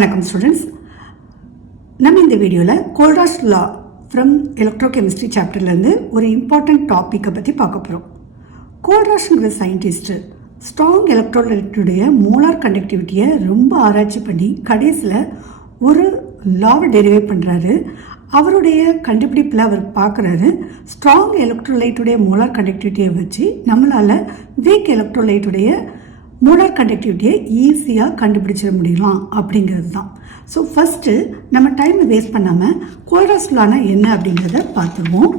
வணக்கம் ஸ்டூடெண்ட்ஸ். நம்ம இந்த வீடியோவில் கோல்ராஸ் லா ஃப்ரம் எலக்ட்ரோகெமிஸ்ட்ரி சாப்டர்லேருந்து ஒரு இம்பார்ட்டன்ட் டாப்பிக்கை பற்றி பார்க்க போகிறோம். கோல்ராஸ்ங்கிற சயின்டிஸ்ட்டு ஸ்ட்ராங் எலக்ட்ரோலைட்டுடைய மோலார் கண்டக்டிவிட்டியை ரொம்ப ஆராய்ச்சி பண்ணி கடைசியில் ஒரு லாவை டெரிவேட் பண்ணுறாரு. அவருடைய கண்டுபிடிப்பில் அவர் பார்க்குறாரு, ஸ்ட்ராங் எலக்ட்ரோலைட்டுடைய மோலார் கண்டக்டிவிட்டியை வச்சு நம்மளால் வீக் எலக்ட்ரோலைட்டுடைய மோலார் கண்டக்டிவிட்டியை ஈஸியாக கண்டுபிடிச்சிட முடியலாம் அப்படிங்கிறது தான். ஸோ ஃபஸ்ட்டு நம்ம டைமை வேஸ்ட் பண்ணாமல் கோல்ராஸ் லானா என்ன அப்படிங்கிறத பார்த்துருவோம்.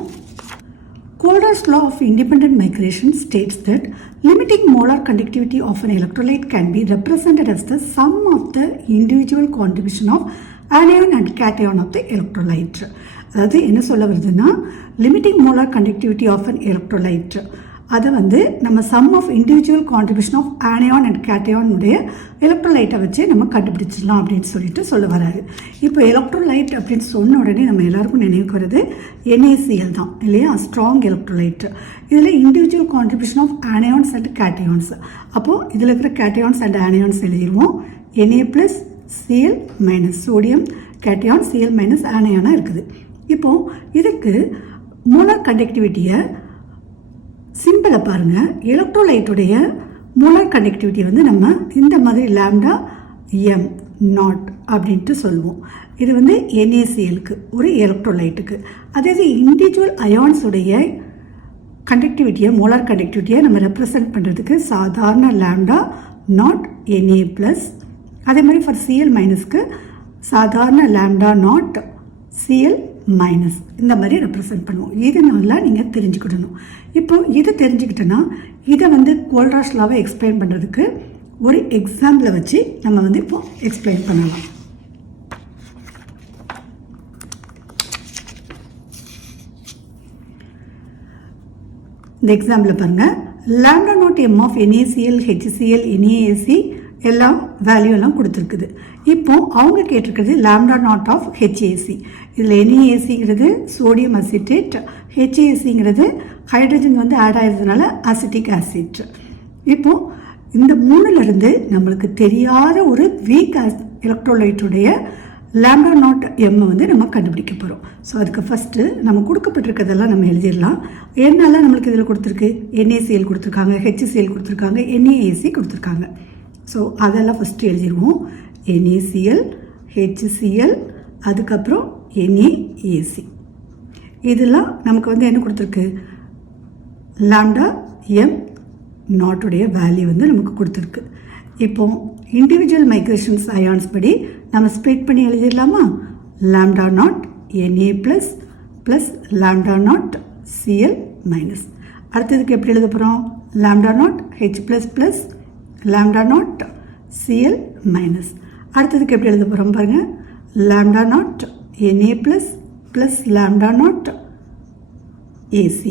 Kohlraa's law of independent migration states that limiting molar conductivity of an electrolyte can be represented as the sum of the individual contribution of anion and cation of the electrolyte. அதாவது என்ன சொல்ல வருதுன்னா, limiting molar conductivity of an electrolyte அதை நம்ம sum of individual contribution of anion and கேட்டயானுடைய எலக்ட்ரோலைட்டை வச்சு நம்ம கண்டுபிடிச்சிடலாம் அப்படின்னு சொல்லிட்டு சொல்ல வராரு. இப்போ எலக்ட்ரோலைட் அப்படின்னு சொன்ன உடனே நம்ம எல்லாருக்கும் நினைவுக்கு வருது NaCl தான் இல்லையா, ஸ்ட்ராங் எலக்ட்ரோலைட். இதில் individual contribution of anions and cations. அப்போது இதில் இருக்கிற கேட்டயான்ஸ் அண்ட் ஆனியான்ஸ் எழுதிடுவோம். Na+Cl- சோடியம் கேட்டயான், Cl- ஆனியானாக இருக்குது. இப்போது இதுக்கு மோலார் கண்டக்டிவிட்டியை சிம்பிளை பாருங்கள். எலக்ட்ரோலைட்டுடைய மோலார் கண்டக்டிவிட்டி நம்ம இந்த மாதிரி லாம்டா m நாட் அப்படின்ட்டு சொல்லுவோம். இது NaClக்கு ஒரு எலக்ட்ரோலைட்டுக்கு. அதே இண்டிவிஜுவல் அயான்ஸுடைய கண்டக்டிவிட்டியை மோலார் கண்டக்டிவிட்டியை நம்ம ரெப்ரசன்ட் பண்ணுறதுக்கு சாதாரண லாம்டா நாட் Na+. அதே மாதிரி ஃபார் Cl- சாதாரண லாம்டா நாட் Cl- இந்த மாதிரி ரெப்ரசன்ட் பண்ணுவோம். இது நல்லா நீங்கள் தெரிஞ்சுக்கிடணும். இப்போ இது தெரிஞ்சுக்கிட்டோன்னா இதை கோல்ராஸ் லாவை எக்ஸ்பிளைன் பண்ணுறதுக்கு ஒரு எக்ஸாம்பிளை வச்சு நம்ம இப்போ எக்ஸ்பிளைன் பண்ணலாம். இந்த எக்ஸாம்பிளை பாருங்கள். Lambda naught m of NaCl, HCl, NaAC எல்லாம் வேல்யூ எல்லாம் கொடுத்துருக்குது. இப்போ அவங்க கேட்டிருக்கிறது லாம்டா நாட் ஆஃப் HAC. இதில் NaACங்கிறது சோடியம் அசிட்டேட், HACங்கிறது ஹைட்ரஜன் ஆட் ஆகிறதுனால அசிட்டிக் ஆசிட். இப்போ இந்த மூணுலேருந்து நம்மளுக்கு தெரியாத ஒரு வீக் எலக்ட்ரோலைட்டுடைய லாம்டா நாட் எம் நம்ம கண்டுபிடிக்க போகிறோம். ஸோ அதுக்கு ஃபஸ்ட்டு நம்ம கொடுக்கப்பட்டிருக்கிறதெல்லாம் நம்ம எழுதிடலாம். என்னெல்லாம் நம்மளுக்கு இதில் கொடுத்துருக்கு, NaCl கொடுத்துருக்காங்க, HCl கொடுத்துருக்காங்க, NaAC கொடுத்துருக்காங்க. ஸோ அதெல்லாம் ஃபஸ்ட்டு எழுதிடுவோம். NaCl, HCl, அதுக்கப்புறம் NaAC. இதெல்லாம் நமக்கு என்ன கொடுத்துருக்கு, லாம்டா m நாட்டுடைய வேல்யூ நமக்கு கொடுத்துருக்கு. இப்போ இண்டிவிஜுவல் மைக்ரேஷன்ஸ் அயான்ஸ் படி நம்ம ஸ்ப்ளிட் பண்ணி எழுதிடலாமா. Lambda naught Na+ plus lambda naught Cl-. அடுத்ததுக்கு எப்படி எழுத போகிறோம், lambda naught H++ plus lambda naught Cl-. அடுத்ததுக்கு எப்படி எழுத போகிறோம் பாருங்கள், lambda naught Na+ plus lambda naught AC.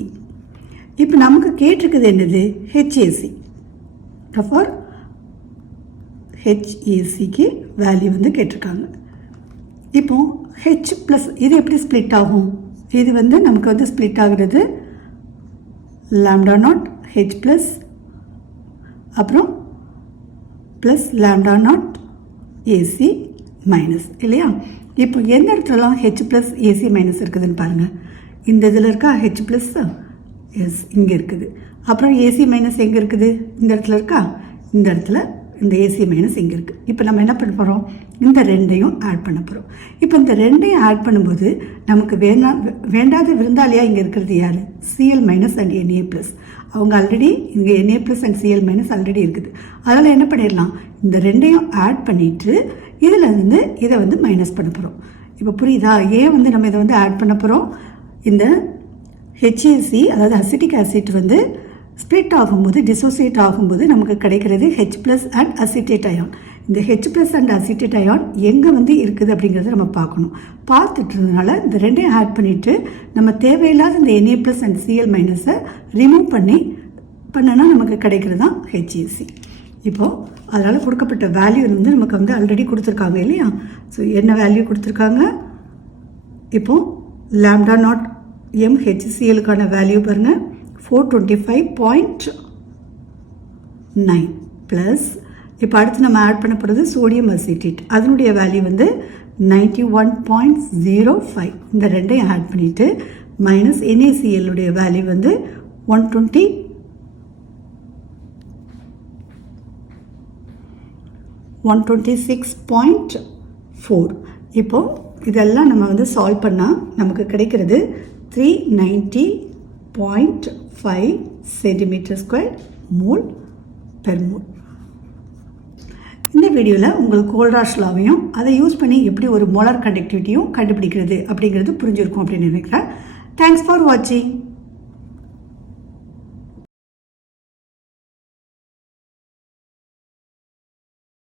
இப்போ நமக்கு கேட்டிருக்குது என்னது, HAC. ஃபார் HACக்கு வேல்யூ கேட்டிருக்காங்க. இப்போ H+, இது எப்படி ஸ்ப்ளிட் ஆகும், இது நமக்கு ஸ்ப்ளிட் ஆகுறது லாம்டா நாட் H+, அப்புறம் ப்ளஸ் லாம்டா நாட் AC- இல்லையா. இப்போ எந்த இடத்துலலாம் H+AC- இருக்குதுன்னு பாருங்கள். இந்த இதில் இருக்கா H+, எஸ் இங்கே இருக்குது. அப்புறம் AC- எங்கே இருக்குது, இந்த இடத்துல இருக்கா, இந்த இடத்துல இந்த AC- இங்கே இருக்குது. இப்போ நம்ம என்ன பண்ண போகிறோம், இந்த ரெண்டையும் ஆட் பண்ண போகிறோம். இப்போ இந்த ரெண்டையும் ஆட் பண்ணும்போது நமக்கு வேண்டாத விருந்தாளியாக இங்கே இருக்கிறது யார், Cl- அண்ட் Na+. அவங்க ஆல்ரெடி இங்கே Na+ அண்ட் Cl- ஆல்ரெடி இருக்குது. அதனால் என்ன பண்ணிடலாம், இந்த ரெண்டையும் ஆட் பண்ணிவிட்டு இதில் இதை மைனஸ் பண்ண போகிறோம். இப்போ புரியுதா, ஏன் நம்ம இதை ஆட் பண்ண போகிறோம். இந்த HAC அதாவது அசிட்டிக் ஆசிட் ஸ்ப்ளிட் ஆகும்போது, டிசோசியேட் ஆகும்போது நமக்கு கிடைக்கிறது H+ அண்ட் அசிட்டேட் அயான். இந்த H+ அண்ட் அசிட்டேட் அயான் எங்கே இருக்குது அப்படிங்கிறத நம்ம பார்க்கணும். பார்த்துட்டுறதுனால இந்த ரெண்டையும் ஆட் பண்ணிவிட்டு நம்ம தேவையில்லாத இந்த Na+ அண்ட் Cl- ரிமூவ் பண்ணனா நமக்கு கிடைக்கிறது தான் HAC. இப்போது அதனால் கொடுக்கப்பட்ட வேல்யூ நமக்கு ஆல்ரெடி கொடுத்துருக்காங்க இல்லையா. ஸோ என்ன வேல்யூ கொடுத்துருக்காங்க, இப்போது லாம்டா நாட் m HClக்கான வேல்யூ பாருங்கள் 425.9 ப்ளஸ் இப்போ அடுத்து நம்ம ஆட் பண்ண போகிறது சோடியம் அசிட்டேட். அதனுடைய வேல்யூ வந்து 91.05. இந்த ரெண்டையும் ஆட் பண்ணிவிட்டு மைனஸ் NaCl உடைய வேல்யூ வந்து 126.4. இப்போது இதெல்லாம் நம்ம வந்து சால்வ் பண்ணால் நமக்கு கிடைக்கிறது 390.5 cm² மோல் பெர் மோல். இந்த வீடியோவில் உங்களுக்கு கோல்ராஷ் லாவையும் அதை யூஸ் பண்ணி எப்படி ஒரு மோலார் கண்டக்டிவிட்டியும் கண்டுபிடிக்கிறது அப்படிங்கிறது புரிஞ்சிருக்கும் அப்படின்னு நினைக்கிறேன். தேங்க்ஸ் ஃபார் வாட்சிங்.